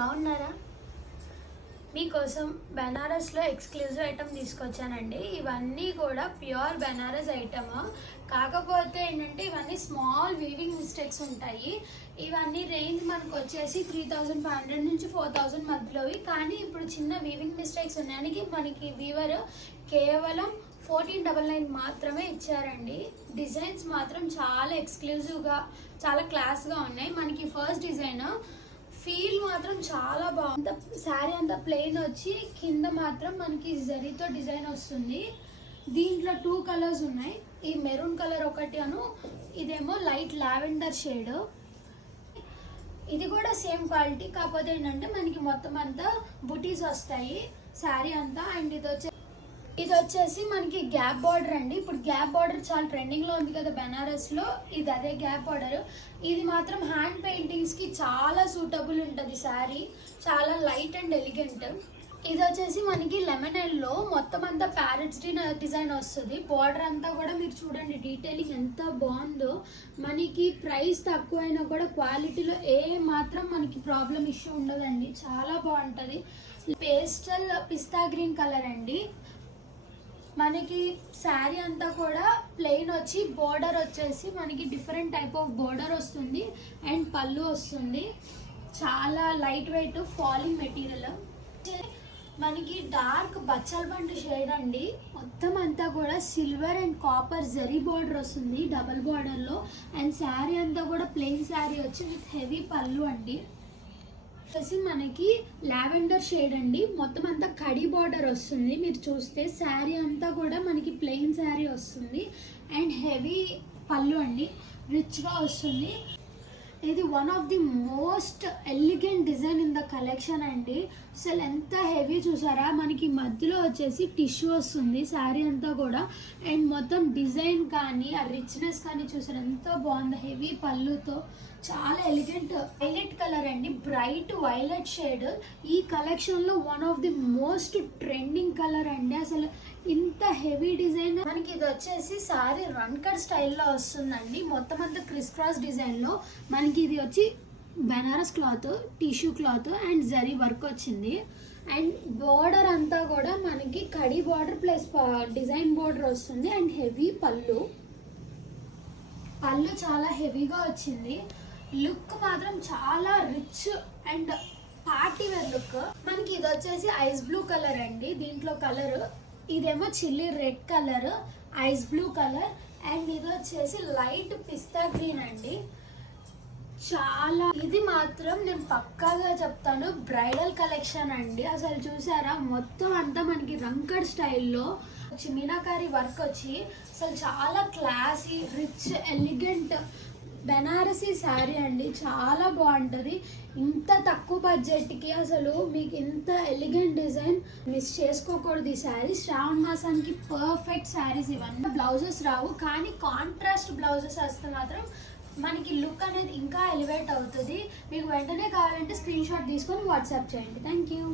బాగున్నారా? మీకోసం బెనారస్లో exclusive item తీసుకొచ్చానండి. ఇవన్నీ కూడా ప్యూర్ బెనారస్ ఐటమ్. కాకపోతే ఏంటంటే ఇవన్నీ స్మాల్ వీవింగ్ మిస్టేక్స్ ఉంటాయి. ఇవన్నీ రేంజ్ మనకు వచ్చేసి 3500 నుంచి 4000 మధ్యలోవి. కానీ ఇప్పుడు చిన్న వీవింగ్ మిస్టేక్స్ ఉన్నాయని మనకి వీవర్ కేవలం 1499 మాత్రమే ఇచ్చారండి. డిజైన్స్ మాత్రం చాలా ఎక్స్క్లూజివ్గా చాలా క్లాస్గా ఉన్నాయి. మనకి ఫస్ట్ డిజైన్ ఫీల్ మాత్రం చాలా బాగుంది. శారీ అంతా ప్లెయిన్ వచ్చి కింద మాత్రం మనకి జరీతో డిజైన్ వస్తుంది. దీంట్లో 2 కలర్స్ ఉన్నాయి. ఈ మెరూన్ కలర్ ఒకటి ఇదేమో లైట్ లావెండర్ షేడ్. ఇది కూడా సేమ్ క్వాలిటీ, కాకపోతే ఏంటంటే మనకి మొత్తం అంతా బుటీస్ వస్తాయి శారీ అంతా. అండ్ ఇది వచ్చేసి మనకి గ్యాప్ బార్డర్ అండి. ఇప్పుడు గ్యాప్ బార్డర్ చాలా ట్రెండింగ్లో ఉంది కదా బెనారస్లో, ఇది అదే గ్యాప్ బార్డర్. ఇది మాత్రం హ్యాండ్ పెయింటింగ్స్కి చాలా సూటబుల్ ఉంటుంది శారీ, చాలా లైట్ అండ్ ఎలిగెంట్. ఇది వచ్చేసి మనకి లెమన్ ఎల్లో మొత్తం అంతా ప్యారెట్స్ డిజైన్ వస్తుంది. బార్డర్ అంతా కూడా మీరు చూడండి, డీటెయిలింగ్ ఎంత బాగుందో. మనకి ప్రైస్ తక్కువైనా కూడా క్వాలిటీలో ఏ మాత్రం మనకి ప్రాబ్లం ఇష్యూ ఉండదండి, చాలా బాగుంటుంది. పేస్టల్ పిస్తా గ్రీన్ కలర్ అండి. మనకి శారీ అంతా కూడా ప్లెయిన్ వచ్చి బోర్డర్ వచ్చేసి మనకి డిఫరెంట్ టైప్ ఆఫ్ బోర్డర్ వస్తుంది అండ్ పళ్ళు వస్తుంది. చాలా లైట్ వెయిట్ ఫాలింగ్ మెటీరియల్. మనకి డార్క్ బచ్చల్ బండ్ షేడ్ అండి. మొత్తం అంతా కూడా silver and copper zari border వస్తుంది డబల్ బోర్డర్లో. అండ్ శారీ అంతా కూడా ప్లెయిన్ శారీ వచ్చి విత్ హెవీ పళ్ళు అండి. వచ్చేసి మనకి లావెండర్ షేడ్ అండి. మొత్తం అంతా కడి బార్డర్ వస్తుంది. మీరు చూస్తే శారీ అంతా కూడా మనకి ప్లెయిన్ శారీ వస్తుంది అండ్ హెవీ పళ్ళు అండి, రిచ్గా వస్తుంది. ఇది one of the most elegant design in the collection అండి. అసలు ఎంత హెవీ చూసారా, మనకి మధ్యలో వచ్చేసి టిష్యూ వస్తుంది శారీ అంతా కూడా. అండ్ మొత్తం డిజైన్ కానీ ఆ రిచ్నెస్ కానీ చూసారు ఎంత బాగుంది, హెవీ పళ్ళుతో చాలా ఎలిగెంట్. వైలెట్ కలర్ అండి, బ్రైట్ వైలెట్ షేడ్. ఈ కలెక్షన్లో one of the most trending colour అండి. అసలు ఇంత హెవీ డిజైన్. మనకి ఇది వచ్చేసి సారీ రన్ కట్ స్టైల్లో వస్తుందండి. మొత్తం అంతా క్రిస్ క్రాస్ డిజైన్లో. మనకి ఇది వచ్చి Banaras cloth, tissue cloth and zari work వచ్చింది. అండ్ బార్డర్ అంతా కూడా మనకి కడి బార్డర్ ప్లస్ డిజైన్ బార్డర్ వస్తుంది అండ్ హెవీ పళ్ళు చాలా హెవీగా వచ్చింది. లుక్ మాత్రం చాలా rich and party wear look. మనకి ఇది వచ్చేసి ఐస్ బ్లూ కలర్ అండి. దీంట్లో కలర్ ఇదేమో chilli red colour, ice blue colour and ఇది వచ్చేసి లైట్ పిస్తా గ్రీన్ అండి. చాలా ఇది మాత్రం నేను పక్కాగా చెప్తాను బ్రైడల్ కలెక్షన్ అండి. అసలు చూసారా, మొత్తం అంతా మనకి రంకడ్ స్టైల్లో మీనాకారి వర్క్ వచ్చి అసలు చాలా classy rich elegant Banarasi sari అండి. చాలా బాగుంటుంది. ఇంత తక్కువ బడ్జెట్కి అసలు మీకు ఇంత ఎలిగెంట్ డిజైన్ మిస్ చేసుకోకూడదు. ఈ శారీ శ్రావణ మాసానికి పర్ఫెక్ట్ శారీస్. ఇవన్నీ బ్లౌజెస్ రావు, కానీ కాంట్రాస్ట్ బ్లౌజెస్ వస్తే మాత్రం మనకి లుక్ అనేది ఇంకా ఎలివేట్ అవుతుంది. మీకు వెంటనే కావాలంటే స్క్రీన్ షాట్ తీసుకొని వాట్సాప్ చేయండి. Thank you.